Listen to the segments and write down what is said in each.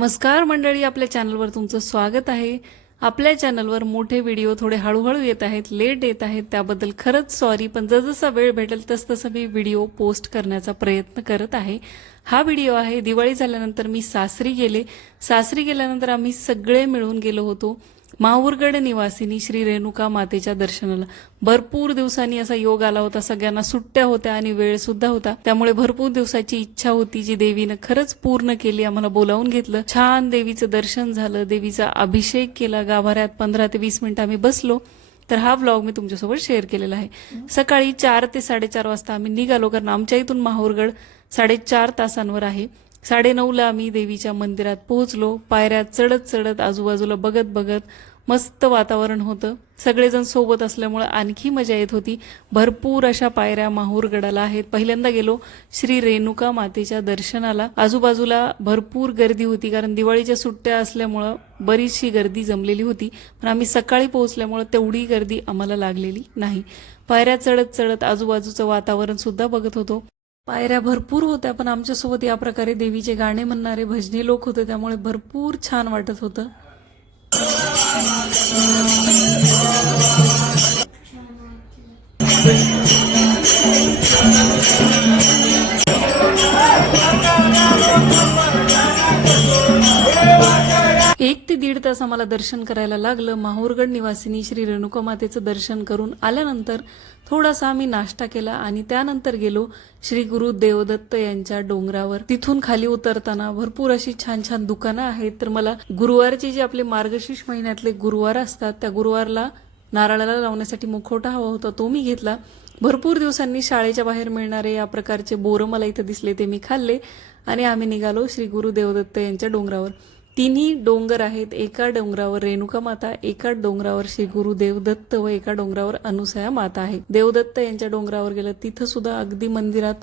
नमस्कार मंडळी आपल्या चॅनलवर तुमचं स्वागत आहे. आपल्या चॅनलवर मोठे व्हिडिओ थोडे हळूहळू येत आहेत लेट येत आहेत त्याबद्दल खरंच सॉरी पण जसजसा वेळ भेटेल तसतसं मी व्हिडिओ पोस्ट करण्याचा प्रयत्न करत आहे. हा व्हिडिओ आहे दिवाळी झाल्यानंतर मी सासरी गेले. सासरी गेल्यानंतर आम्ही सगळे मिळून गेलो होतो. माहूरगड निवासिनी श्री रेणुका मातेच्या दर्शनाला भरपूर दिवसांनी असा योग आला होता. सगळ्यांना सुट्ट्या होत्या आणि वेळ सुद्धा होता. त्यामुळे भरपूर दिवसाची इच्छा होती जी देवीनं खरंच पूर्ण केली आम्हाला बोलावून घेतलं. छान देवीचं दर्शन झालं देवीचा अभिषेक केला. गाभाऱ्यात पंधरा ते वीस मिनिटं आम्ही बसलो. तर हा व्लॉग मी तुमच्यासोबत शेअर केलेला आहे. सकाळी चार ते साडेचार वाजता आम्ही निघालो कारण आमच्या इथून माहूरगड साडेचार तासांवर आहे. साडेनऊला आम्ही देवीच्या मंदिरात पोहोचलो. पायऱ्या चढत चढत आजूबाजूला बघत बघत मस्त वातावरण होतं. सगळेजण सोबत असल्यामुळे आणखी मजा येत होती. भरपूर अशा पायऱ्या माहूरगडाला आहेत. पहिल्यांदा गेलो श्री रेणुका मातेच्या दर्शनाला. आजूबाजूला भरपूर गर्दी होती कारण दिवाळीच्या सुट्ट्या असल्यामुळं बरीचशी गर्दी जमलेली होती. पण आम्ही सकाळी पोहोचल्यामुळं तेवढी गर्दी आम्हाला लागलेली नाही. पायऱ्या चढत चढत आजूबाजूचं वातावरण सुद्धा बघत होतो. पायऱ्या भरपूर होत्या पण आमच्यासोबत या प्रकारे देवीचे गाणे म्हणणारे भजनी लोक होते त्यामुळे भरपूर छान वाटत होतं. Thank you. दीड तास आम्हाला दर्शन करायला लागलं. माहूरगड निवासिनी श्री रेणुका मातेचं दर्शन करून आल्यानंतर थोडासा आम्ही नाश्ता केला आणि त्यानंतर गेलो श्री गुरु देवदत्त यांच्या डोंगरावर. तिथून खाली उतरताना भरपूर अशी छान छान दुकानं आहेत. तर मला गुरुवारचे जे आपले मार्गशीर्ष महिन्यातले गुरुवार असतात त्या गुरुवारला नारळाला लावण्यासाठी मुखवटा हवा होता तो मी घेतला. भरपूर दिवसांनी शाळेच्या बाहेर मिळणारे या प्रकारचे बोरं मला इथं दिसले ते मी खाल्ले आणि आम्ही निघालो श्री गुरु देवदत्त यांच्या डोंगरावर. तिन्ही डोंगर आहेत. एका डोंगरावर रेणुका माता एका डोंगरावर श्री गुरु देवदत्त व एका डोंगरावर अनुसया माता आहे देवदत्त यांच्या डोंगरावर गेलं तिथं सुद्धा अगदी मंदिरात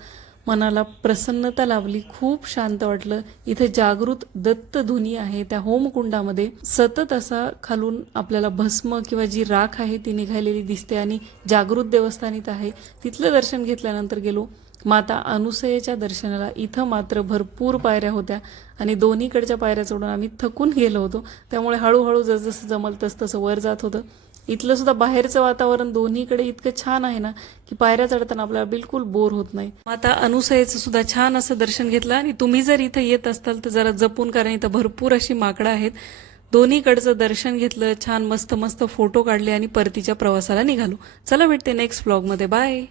मनाला प्रसन्नता लाभली. खूप शांत वाटलं. इथे जागृत दत्त धुनी आहे. त्या होमकुंडामध्ये सतत असा खालून आपल्याला भस्म किंवा जी राख आहे ती निघालेली दिसते आणि जागृत देवस्थान आहे. तिथलं दर्शन घेतल्यानंतर गेलो. माता अनुसयेच्या दर्शनाला इथं मात्र भरपूर पायऱ्या होत्या आणि दोन्हीकडच्या पायऱ्या चढून आम्ही थकून गेलो होतो. त्यामुळे हळूहळू जसजसं जमल तसतसं वर जात होतं. इथलं सुद्धा बाहेरचं वातावरण दोन्हीकडे इतकं छान आहे ना की पायऱ्या चढताना आपल्याला बिलकुल बोर होत नाही. माता अनुसयेचं सुद्धा छान असं दर्शन घेतलं आणि तुम्ही जर इथं येत असाल तर जरा जपून कारण इथं भरपूर अशी माकडं आहेत. दोन्हीकडचं दर्शन घेतलं छान मस्त मस्त फोटो काढले आणि परतीच्या प्रवासाला निघालो. चला भेटते नेक्स्ट ब्लॉगमध्ये बाय